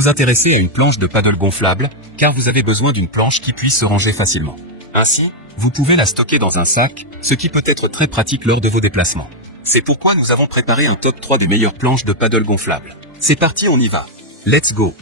vous intéressez à une planche de paddle gonflable, car vous avez besoin d'une planche qui puisse se ranger facilement. Ainsi, vous pouvez la stocker dans un sac, ce qui peut être très pratique lors de vos déplacements. C'est pourquoi nous avons préparé un top 3 des meilleures planches de paddle gonflables. C'est parti, on y va. Let's go.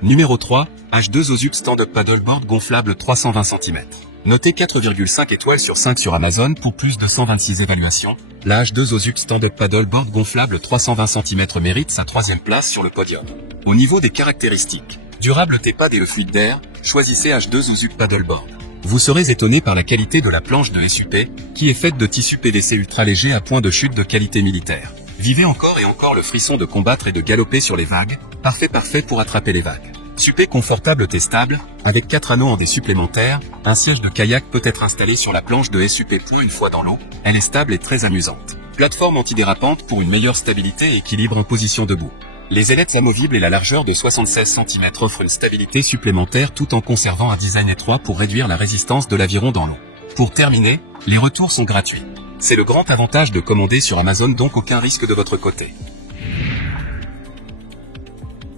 Numéro 3, H2 Ozub Stand-Up Paddleboard gonflable 320 cm. Notez 4,5 étoiles sur 5 sur Amazon pour plus de 126 évaluations, la H2 Ozub Stand-Up Paddleboard gonflable 320 cm mérite sa 3e place sur le podium. Au niveau des caractéristiques, durable T-pad et le fluide d'air, choisissez H2 Ozub Paddleboard. Vous serez étonné par la qualité de la planche de SUP, qui est faite de tissu PVC ultra léger à point de chute de qualité militaire. Vivez encore et encore le frisson de combattre et de galoper sur les vagues, parfait pour attraper les vagues. SUP confortable testable, avec 4 anneaux en D supplémentaires, un siège de kayak peut être installé sur la planche de SUP une fois dans l'eau, elle est stable et très amusante. Plateforme antidérapante pour une meilleure stabilité et équilibre en position debout. Les ailettes amovibles et la largeur de 76 cm offrent une stabilité supplémentaire tout en conservant un design étroit pour réduire la résistance de l'aviron dans l'eau. Pour terminer, les retours sont gratuits. C'est le grand avantage de commander sur Amazon, donc aucun risque de votre côté.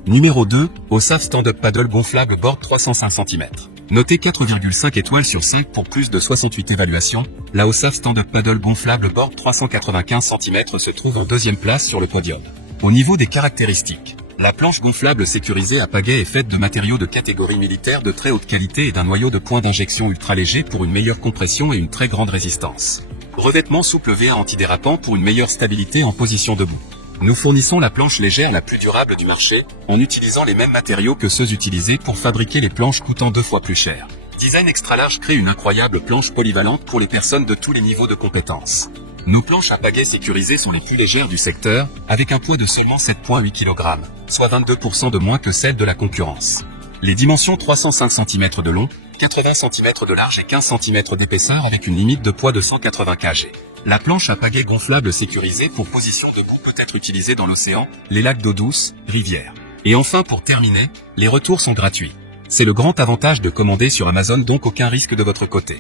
Numéro 2, OSAF Stand-Up Paddle Gonflable Board 305 cm. Notez 4,5 étoiles sur 5 pour plus de 68 évaluations, la OSAF Stand-Up Paddle Gonflable Board 395 cm se trouve en 2e place sur le podium. Au niveau des caractéristiques, la planche gonflable sécurisée à pagaie est faite de matériaux de catégorie militaire de très haute qualité et d'un noyau de point d'injection ultra léger pour une meilleure compression et une très grande résistance. Revêtement souple VA antidérapant pour une meilleure stabilité en position debout. Nous fournissons la planche légère la plus durable du marché, en utilisant les mêmes matériaux que ceux utilisés pour fabriquer les planches coûtant 2 fois plus cher. Design extra large crée une incroyable planche polyvalente pour les personnes de tous les niveaux de compétences. Nos planches à pagaie sécurisées sont les plus légères du secteur, avec un poids de seulement 7,8 kg, soit 22% de moins que celles de la concurrence. Les dimensions 305 cm de long, 80 cm de large et 15 cm d'épaisseur avec une limite de poids de 180 kg. La planche à pagaie gonflable sécurisée pour position debout peut être utilisée dans l'océan, les lacs d'eau douce, rivières. Et enfin pour terminer, les retours sont gratuits. C'est le grand avantage de commander sur Amazon, donc aucun risque de votre côté.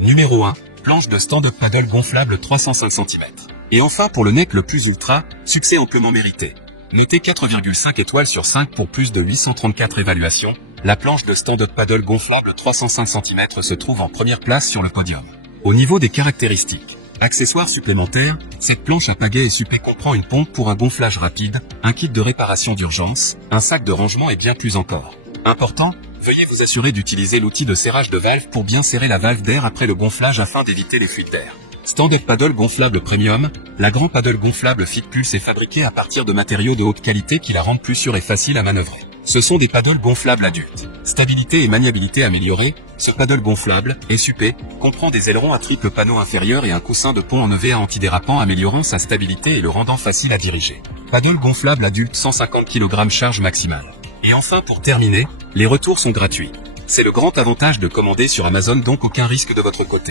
Numéro 1, planche de stand-up paddle gonflable 305 cm. Et enfin pour le neck le plus ultra, succès amplement mérité. Notez 4,5 étoiles sur 5 pour plus de 834 évaluations, la planche de stand-up paddle gonflable 305 cm se trouve en 1re place sur le podium. Au niveau des caractéristiques, accessoires supplémentaires, cette planche à pagaie SUP comprend une pompe pour un gonflage rapide, un kit de réparation d'urgence, un sac de rangement et bien plus encore. Important, veuillez vous assurer d'utiliser l'outil de serrage de valve pour bien serrer la valve d'air après le gonflage afin d'éviter les fuites d'air. Stand-up paddle gonflable premium, la Grand Paddle gonflable Fit Pulse est fabriquée à partir de matériaux de haute qualité qui la rendent plus sûre et facile à manœuvrer. Ce sont des paddles gonflables adultes. Stabilité et maniabilité améliorée, ce paddle gonflable, SUP, comprend des ailerons à triple panneau inférieur et un coussin de pont en EVA antidérapant améliorant sa stabilité et le rendant facile à diriger. Paddle gonflable adulte 150 kg charge maximale. Et enfin pour terminer, les retours sont gratuits. C'est le grand avantage de commander sur Amazon, donc aucun risque de votre côté.